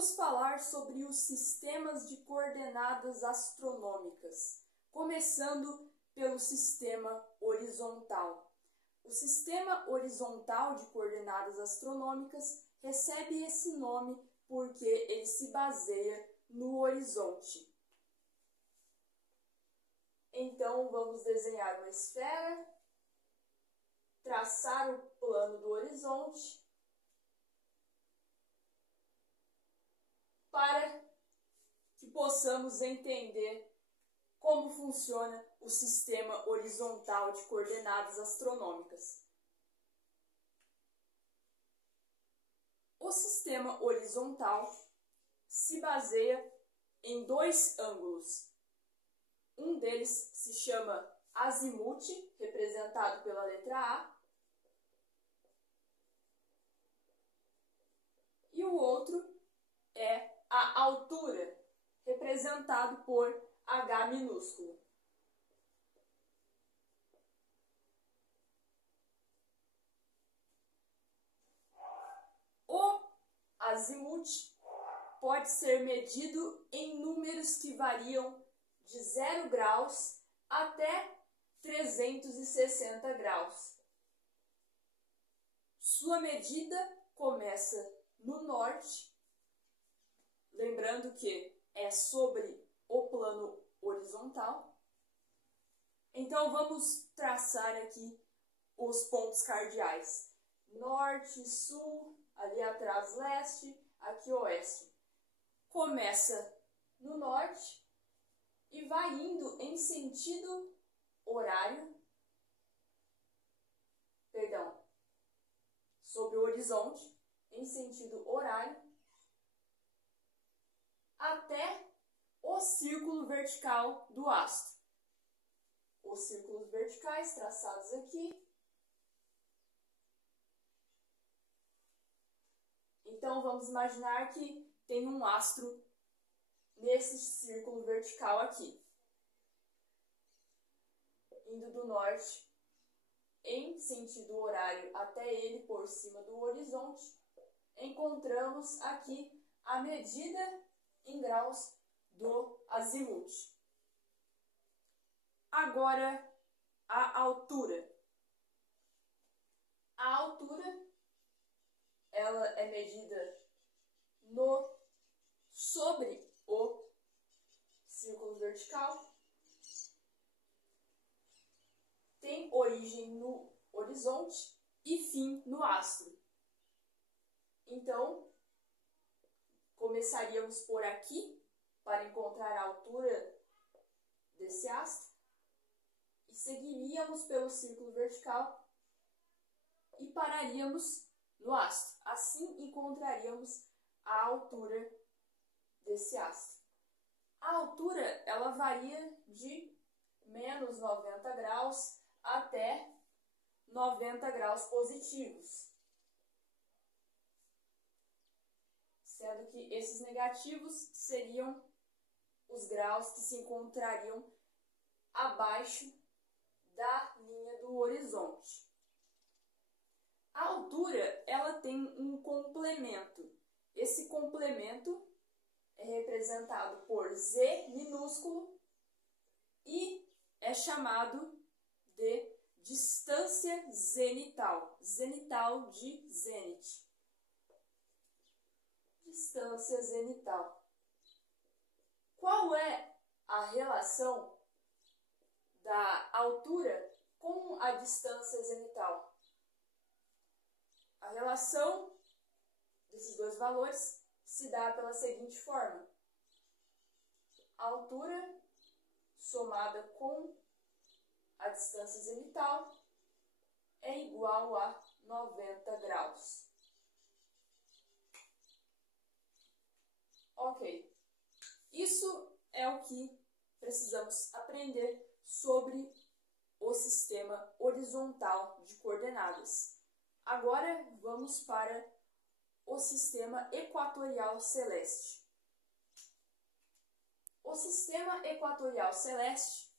Vamos falar sobre os sistemas de coordenadas astronômicas, começando pelo sistema horizontal. O sistema horizontal de coordenadas astronômicas recebe esse nome porque ele se baseia no horizonte. Então, vamos desenhar uma esfera, traçar o plano do horizonte, para que possamos entender como funciona o sistema horizontal de coordenadas astronômicas. O sistema horizontal se baseia em dois ângulos. Um deles se chama azimute, representado pela letra A, e o outro é a altura, representado por H minúsculo. O azimute pode ser medido em números que variam de 0 graus até 360 graus. Sua medida começa no norte, lembrando que é sobre o plano horizontal. Então, vamos traçar aqui os pontos cardeais. Norte, sul, ali atrás leste, aqui oeste. Começa no norte e vai indo em sentido horário, sobre o horizonte, em sentido horário, até o círculo vertical do astro. Os círculos verticais traçados aqui. Então, vamos imaginar que tem um astro nesse círculo vertical aqui. Indo do norte em sentido horário até ele por cima do horizonte, encontramos aqui a medida em graus do azimute. Agora, a altura. A altura, ela é medida sobre o círculo vertical, tem origem no horizonte e fim no astro. Então, começaríamos por aqui, para encontrar a altura desse astro, e seguiríamos pelo círculo vertical e pararíamos no astro. Assim, encontraríamos a altura desse astro. A altura, ela varia de menos 90 graus até 90 graus positivos, sendo que esses negativos seriam os graus que se encontrariam abaixo da linha do horizonte. A altura, ela tem um complemento. Esse complemento é representado por Z minúsculo e é chamado de distância zenital. Zenital de zênite. Distância zenital. Qual é a relação da altura com a distância zenital? A relação desses dois valores se dá pela seguinte forma: a altura somada com a distância zenital é igual a 90 graus. Ok. Isso é o que precisamos aprender sobre o sistema horizontal de coordenadas. Agora vamos para o sistema equatorial celeste. O sistema equatorial celeste,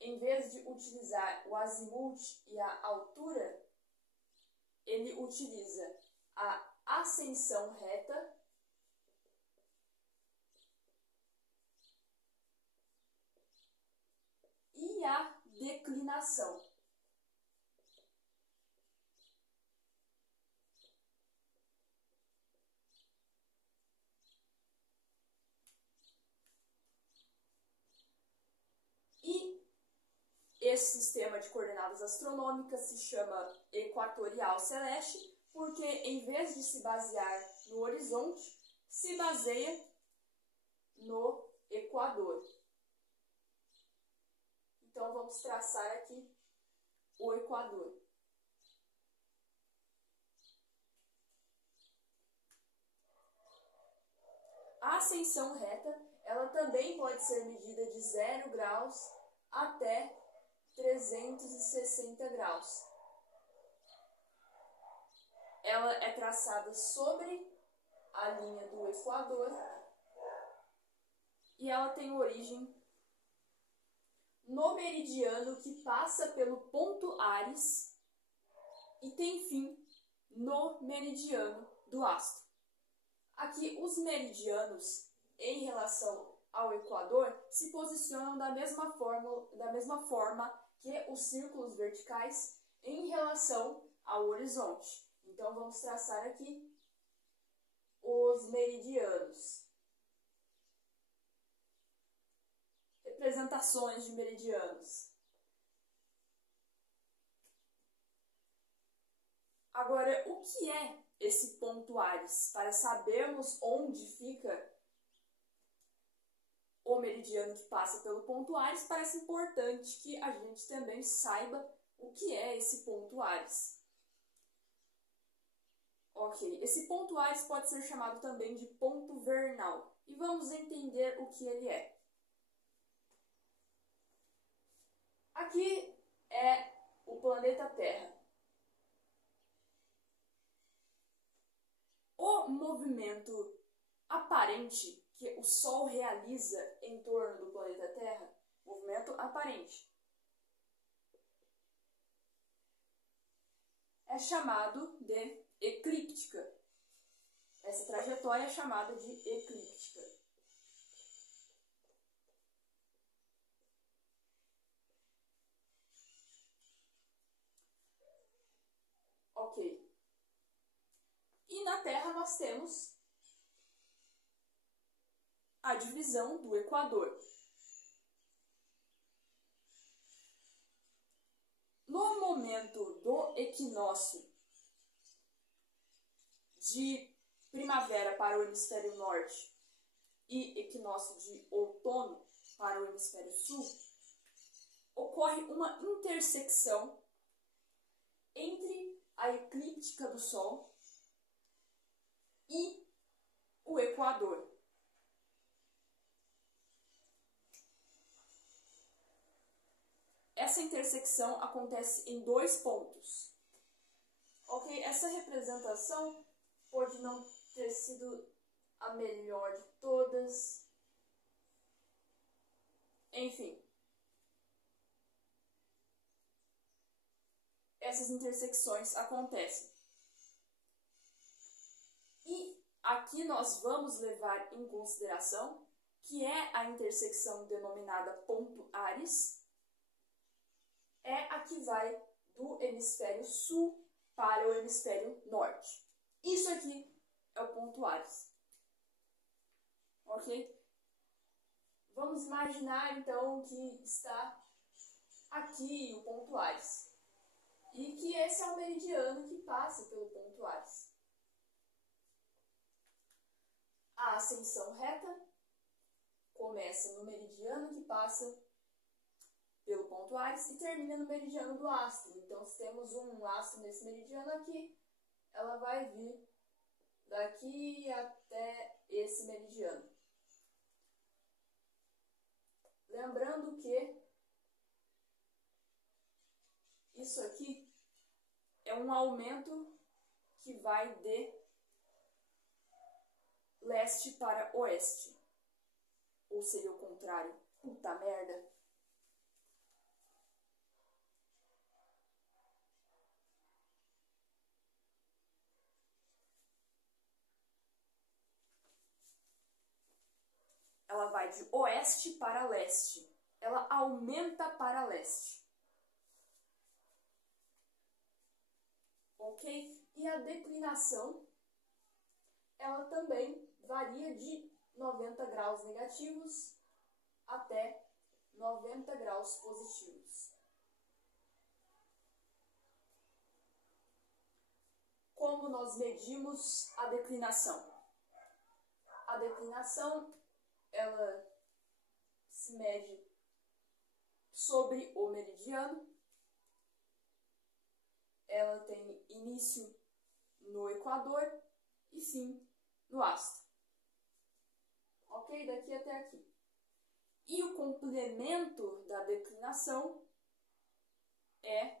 em vez de utilizar o azimute e a altura, ele utiliza a ascensão reta e a declinação. E esse sistema de coordenadas astronômicas se chama equatorial celeste, porque em vez de se basear no horizonte, se baseia no equador. Então vamos traçar aqui o equador. A ascensão reta, ela também pode ser medida de 0 graus até 360 graus. Ela é traçada sobre a linha do equador e ela tem origem no meridiano que passa pelo ponto Áries e tem fim no meridiano do astro. Aqui, os meridianos, em relação ao equador, se posicionam da mesma forma que os círculos verticais em relação ao horizonte. Então, vamos traçar aqui os meridianos. Representações de meridianos. Agora, o que é esse ponto Áries? Para sabermos onde fica o meridiano que passa pelo ponto Áries, parece importante que a gente também saiba o que é esse ponto Áries. Ok, esse ponto Áries pode ser chamado também de ponto vernal. E vamos entender o que ele é. Aqui é o planeta Terra. O movimento aparente que o Sol realiza em torno do planeta Terra, movimento aparente, é chamado de eclíptica. Essa trajetória é chamada de eclíptica. Ok. E na Terra nós temos a divisão do equador. No momento do equinócio de primavera para o hemisfério norte e equinócio de outono para o hemisfério sul, ocorre uma intersecção entre a eclíptica do Sol e o equador. Essa intersecção acontece em 2 pontos. Ok? Essa representação pode não ter sido a melhor de todas. Enfim. Essas intersecções acontecem. E aqui nós vamos levar em consideração que é a intersecção denominada ponto Áries, é a que vai do hemisfério sul para o hemisfério norte. Isso aqui é o ponto Áries. Ok? Vamos imaginar então que está aqui o ponto Áries. E que esse é o meridiano que passa pelo ponto Áries. A ascensão reta começa no meridiano que passa pelo ponto Áries e termina no meridiano do astro. Então, se temos um astro nesse meridiano aqui, ela vai vir daqui até esse meridiano. Lembrando que isso aqui é um aumento que vai de leste para oeste. Ou seria o contrário. Puta merda. Ela vai de oeste para leste. ela aumenta para leste. Ok? E a declinação, ela também varia de 90 graus negativos até 90 graus positivos. Como nós medimos a declinação? A declinação, ela se mede sobre o meridiano. Ela tem início no equador e fim no astro. Ok? Daqui até aqui. E o complemento da declinação é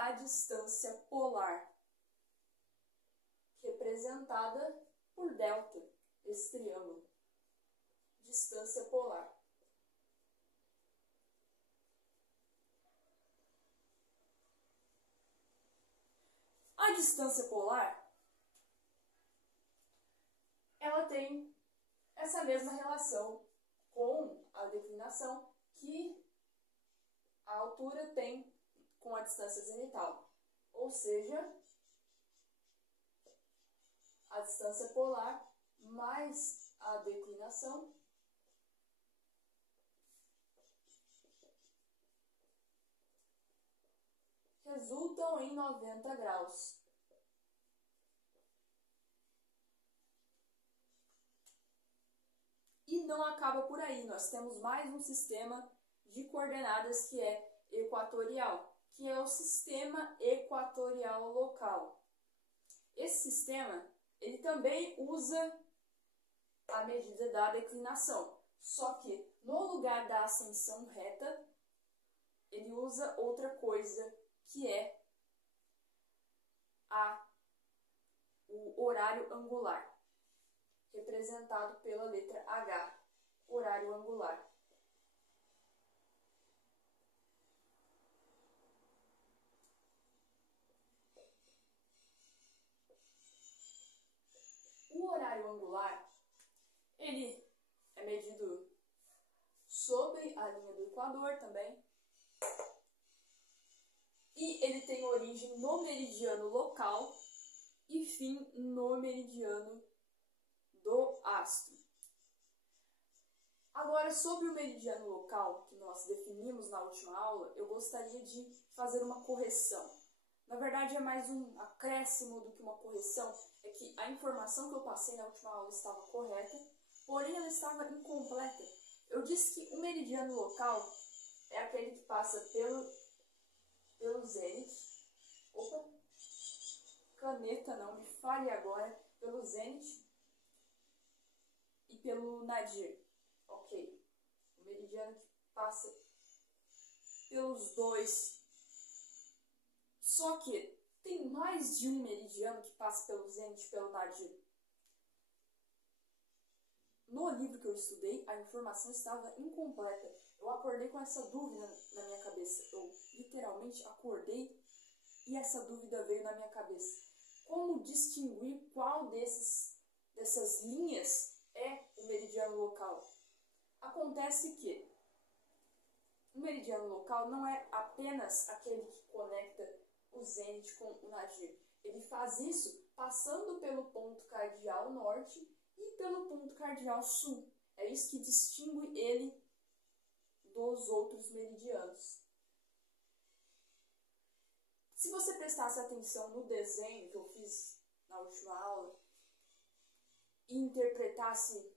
a distância polar, representada por delta, esse triângulo. Distância polar. A distância polar, ela tem essa mesma relação com a declinação que a altura tem com a distância zenital. Ou seja, a distância polar mais a declinação resultam em 90 graus. E não acaba por aí, nós temos mais um sistema de coordenadas que é equatorial, que é o sistema equatorial local. Esse sistema, ele também usa a medida da declinação, só que no lugar da ascensão reta, ele usa outra coisa, que é o horário angular, representado pela letra H, horário angular. O horário angular, ele é medido sobre a linha do Equador também, e ele tem origem no meridiano local e fim no meridiano do astro. Agora, sobre o meridiano local, que nós definimos na última aula, eu gostaria de fazer uma correção. Na verdade, é mais um acréscimo do que uma correção, é que a informação que eu passei na última aula estava correta, porém ela estava incompleta. Eu disse que o meridiano local é aquele que passa pelo zênite. Opa! Caneta, não me falhe agora. Pelo zênite e pelo nadir. Ok. O meridiano que passa pelos dois. Só que tem mais de um meridiano que passa pelo zênite e pelo nadir. No livro que eu estudei, a informação estava incompleta. Eu acordei com essa dúvida na minha cabeça. Eu literalmente acordei e essa dúvida veio na minha cabeça. Como distinguir qual dessas linhas é o meridiano local? Acontece que o meridiano local não é apenas aquele que conecta o zênite com o nadir. Ele faz isso passando pelo ponto cardial norte e pelo ponto cardial sul. É isso que distingue ele dos outros meridianos. Se você prestasse atenção no desenho que eu fiz na última aula e interpretasse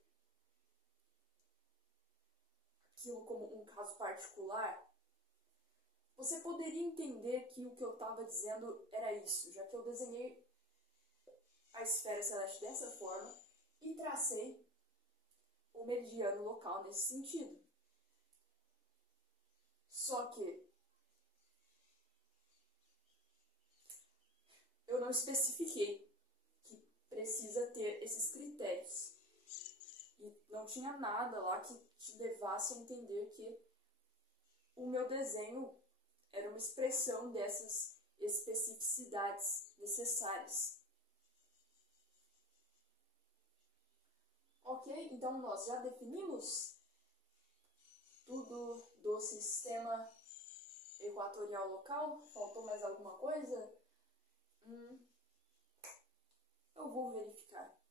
aquilo como um caso particular, você poderia entender que o que eu estava dizendo era isso, já que eu desenhei a esfera celeste dessa forma e tracei o meridiano local nesse sentido. Só que eu não especifiquei que precisa ter esses critérios. E não tinha nada lá que te levasse a entender que o meu desenho era uma expressão dessas especificidades necessárias. Ok? Então nós já definimos tudo do sistema equatorial local. Faltou mais alguma coisa? Eu vou verificar.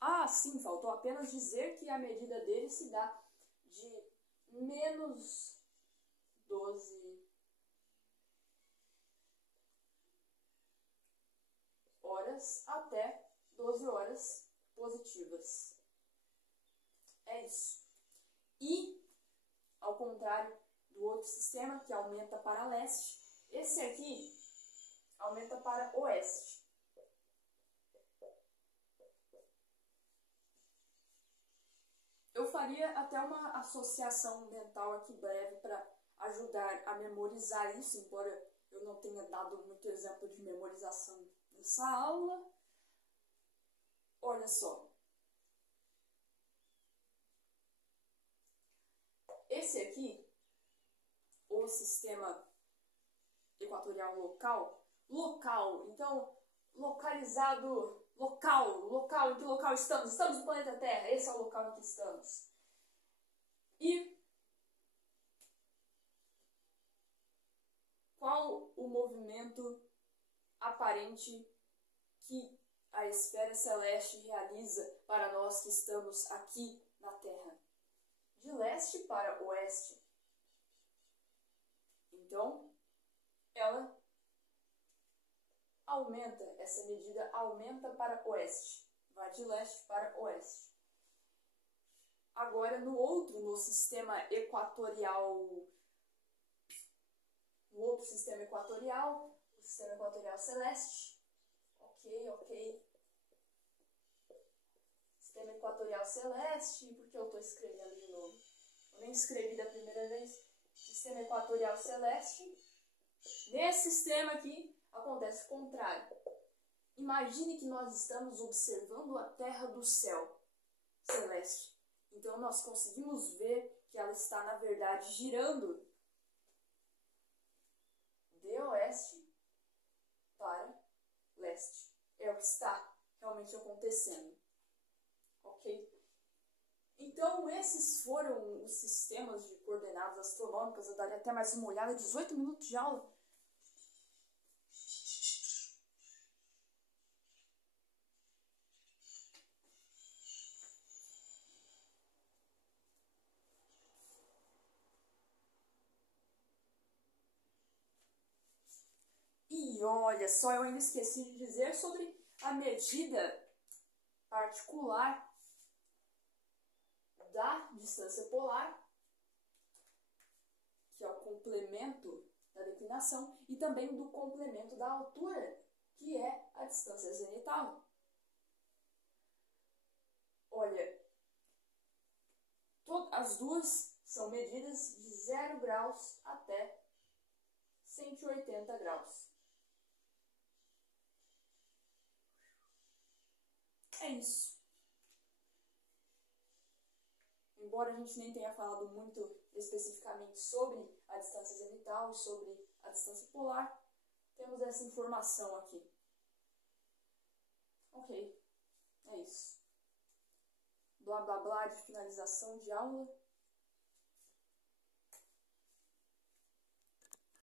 Ah, sim, faltou apenas dizer que a medida dele se dá de menos 12 horas até 12 horas positivas. É isso. E, ao contrário do outro sistema, que aumenta para leste, esse aqui aumenta para oeste. Eu faria até uma associação mental aqui breve para ajudar a memorizar isso, embora eu não tenha dado muito exemplo de memorização nessa aula. Olha só. Esse aqui, o sistema equatorial local, então localizado, local, em que local estamos? Estamos no planeta Terra, esse é o local em que estamos. E qual o movimento aparente que a esfera celeste realiza para nós que estamos aqui na Terra? De leste para oeste. Então, ela aumenta, essa medida aumenta para oeste, vai de leste para oeste. Agora, no sistema equatorial, o sistema equatorial celeste, ok. Sistema equatorial celeste, porque eu estou escrevendo de novo? Eu nem escrevi da primeira vez. Sistema equatorial celeste. Nesse sistema aqui, acontece o contrário. Imagine que nós estamos observando a Terra do céu celeste. Então, nós conseguimos ver que ela está, na verdade, girando de oeste para leste. É o que está realmente acontecendo. Ok? Então, esses foram os sistemas de coordenadas astronômicas. Eu daria até mais uma olhada, 18 minutos de aula. E olha só, eu ainda esqueci de dizer sobre a medida particular da distância polar, que é o complemento da declinação, e também do complemento da altura, que é a distância zenital. Olha, as duas são medidas de 0 graus até 180 graus. É isso. Embora a gente nem tenha falado muito especificamente sobre a distância zenital e sobre a distância polar, temos essa informação aqui. Ok, é isso. Blá blá blá de finalização de aula.